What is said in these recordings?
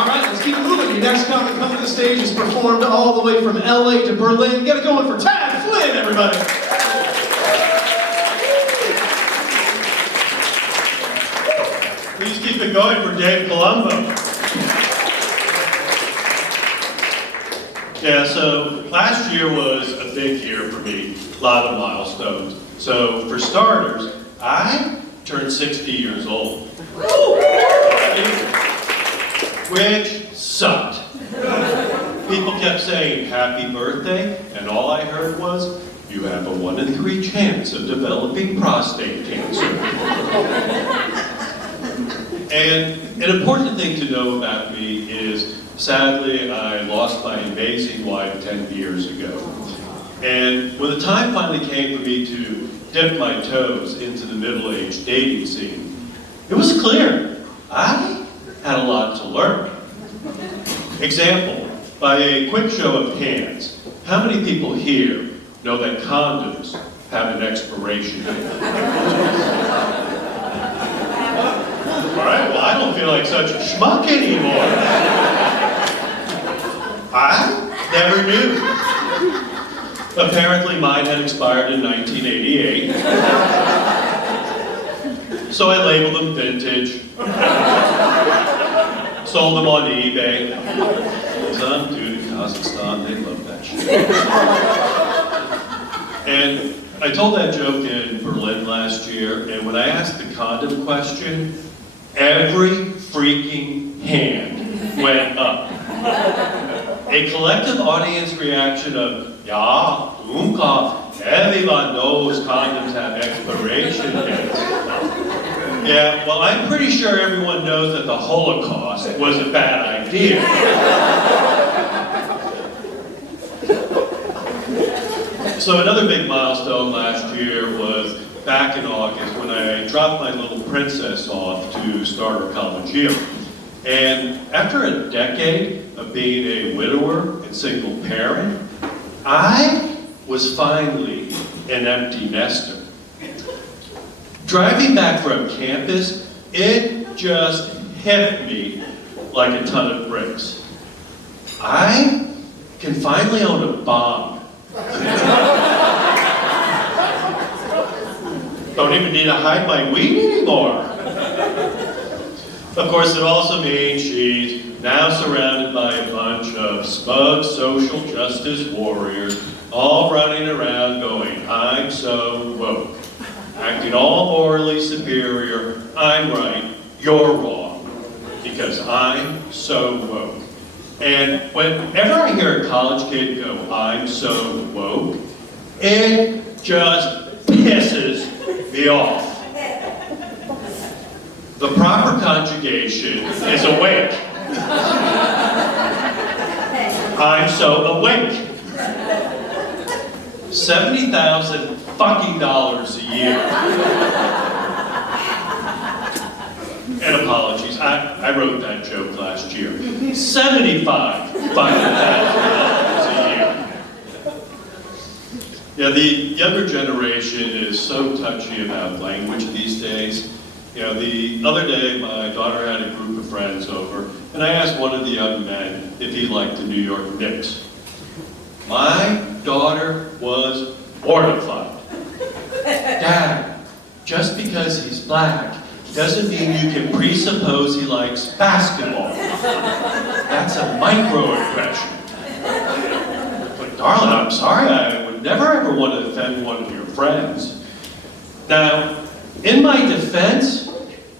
All right, let's keep it moving. Your next comic coming to the stage is performed all the way from LA to Berlin. Get it going for Tad Flynn, everybody. Please keep it going for Dave Colombo. Yeah, so last year was a big year for me, a lot of milestones. So for starters, I turned 60 years old, which sucked. People kept saying, happy birthday, and all I heard was, you have a 1 in 3 chance of developing prostate cancer. And an important thing to know about me is, sadly, I lost my amazing wife 10 years ago. And when the time finally came for me to dip my toes into the middle-aged dating scene, it was clear I had a lot to learn. Example, by a quick show of hands, how many people here know that condoms have an expiration date? All right, well, I don't feel like such a schmuck anymore. I never knew. Apparently mine had expired in 1988. So I labeled them vintage. Sold them on eBay. Some dude in Kazakhstan, they love that shit. And I told that joke in Berlin last year, and when I asked the condom question, every freaking hand went up. A collective audience reaction of, yeah, Dunka, everyone knows condoms have expiration dates. Yeah, well, I'm pretty sure everyone knows that the Holocaust was a bad idea. So another big milestone last year was back in August when I dropped my little princess off to start her college year. And after a decade of being a widower and single parent, I was finally an empty nester. Driving back from campus, it just hit me like a ton of bricks. I can finally own a bomb. Don't even need to hide my weed anymore. Of course, it also means she's now surrounded by a bunch of smug social justice warriors, all running around going, I'm so woke. Acting all morally superior, I'm right, you're wrong. Because I'm so woke. And whenever I hear a college kid go, I'm so woke, it just pisses me off. The proper conjugation is awake. I'm so awake. $70,000 fucking dollars a year. And apologies, I wrote that joke last year. $75,000 a year. Yeah, the younger generation is so touchy about language these days. You know, the other day, my daughter had a group of friends over, and I asked one of the young men if he liked the New York Knicks. My daughter was mortified. Dad, just because he's black doesn't mean you can presuppose he likes basketball. That's a microaggression. But darling, I'm sorry, I would never ever want to offend one of your friends. Now, in my defense,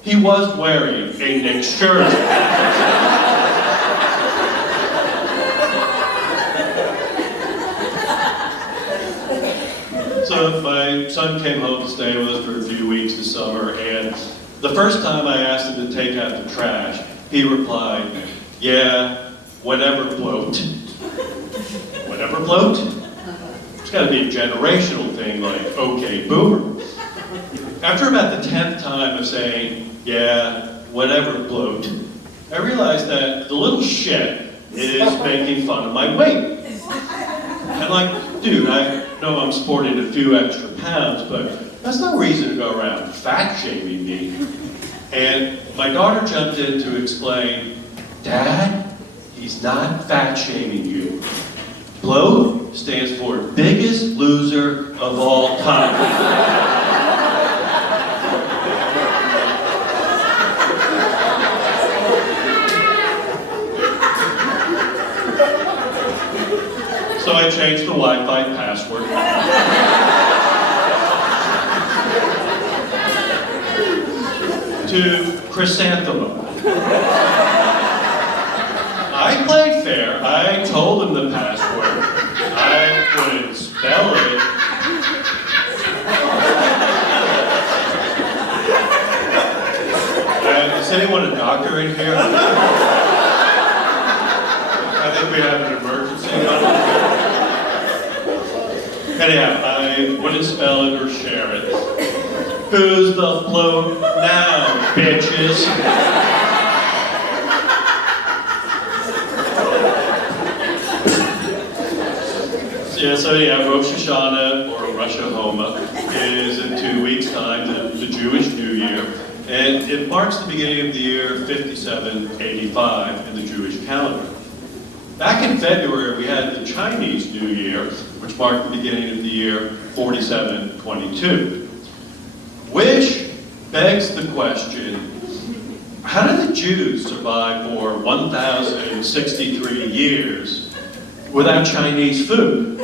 he was wearing a Knicks jersey. So my son came home to stay with us for a few weeks this summer, and the first time I asked him to take out the trash, he replied, yeah, whatever bloat. Whatever bloat? It's got to be a generational thing like, okay, boomer. After about the 10th time of saying, yeah, whatever bloat, I realized that the little shit is making fun of my weight. And like, dude, I know I'm sporting a few extra pounds, but that's no reason to go around fat shaming me. And my daughter jumped in to explain, Dad, he's not fat shaming you. BLOAT stands for biggest loser of all time. So I changed the Wi-Fi password. To Chrysanthemum. I played fair. I told him the password. I couldn't spell it. Is anyone a doctor in here? I think we have an emergency. Anyhow, I wouldn't spell it or share it. Who's the float now, bitches? So yeah, Rosh Hashanah, or Rosh Hashanah, is in 2 weeks' time, the Jewish New Year. And it marks the beginning of the year 5785 in the Jewish calendar. Back in February, we had the Chinese New Year, which marked the beginning of the year 4722. Which begs the question, how did the Jews survive for 1,063 years without Chinese food?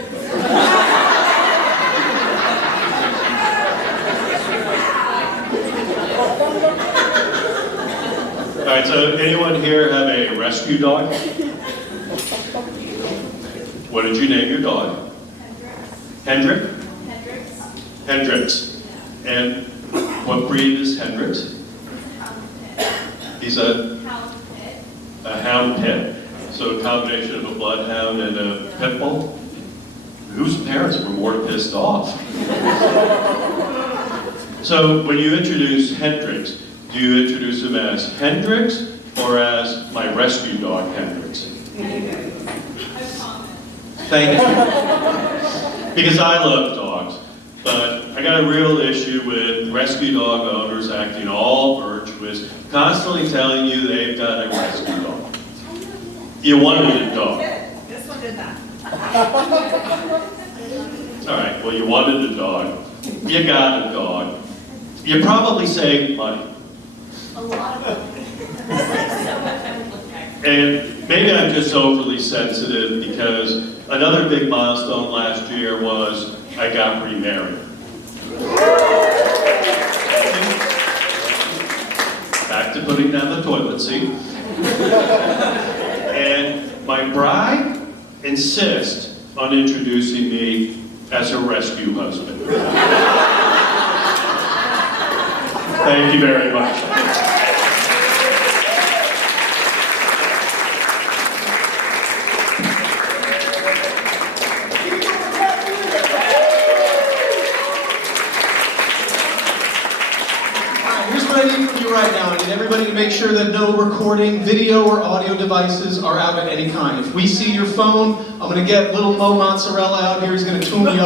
All right, so anyone here have a rescue dog? What did you name your dog? Hendrix. Hendrick? Hendrix. Hendrix. And what breed is Hendrix? He's a hound pit. So a combination of a bloodhound and a pit bull? Whose parents were more pissed off? So when you introduce Hendrix, do you introduce him as Hendrix or as my rescue dog Hendrix? Thank you. Because I love dogs, but I got a real issue with rescue dog owners acting all virtuous, constantly telling you they've got a rescue dog. You wanted a dog. This one did that. All right, well, you wanted a dog. You got a dog. You probably saved money. A lot of money. And maybe I'm just overly sensitive because another big milestone last year was I got remarried. Back to putting down the toilet seat. And my bride insists on introducing me as her rescue husband. Thank you very much. What I need from you right now, I need everybody to make sure that no recording, video, or audio devices are out at any kind. If we see your phone, I'm going to get little Mo Mozzarella out here. He's going to tune me up.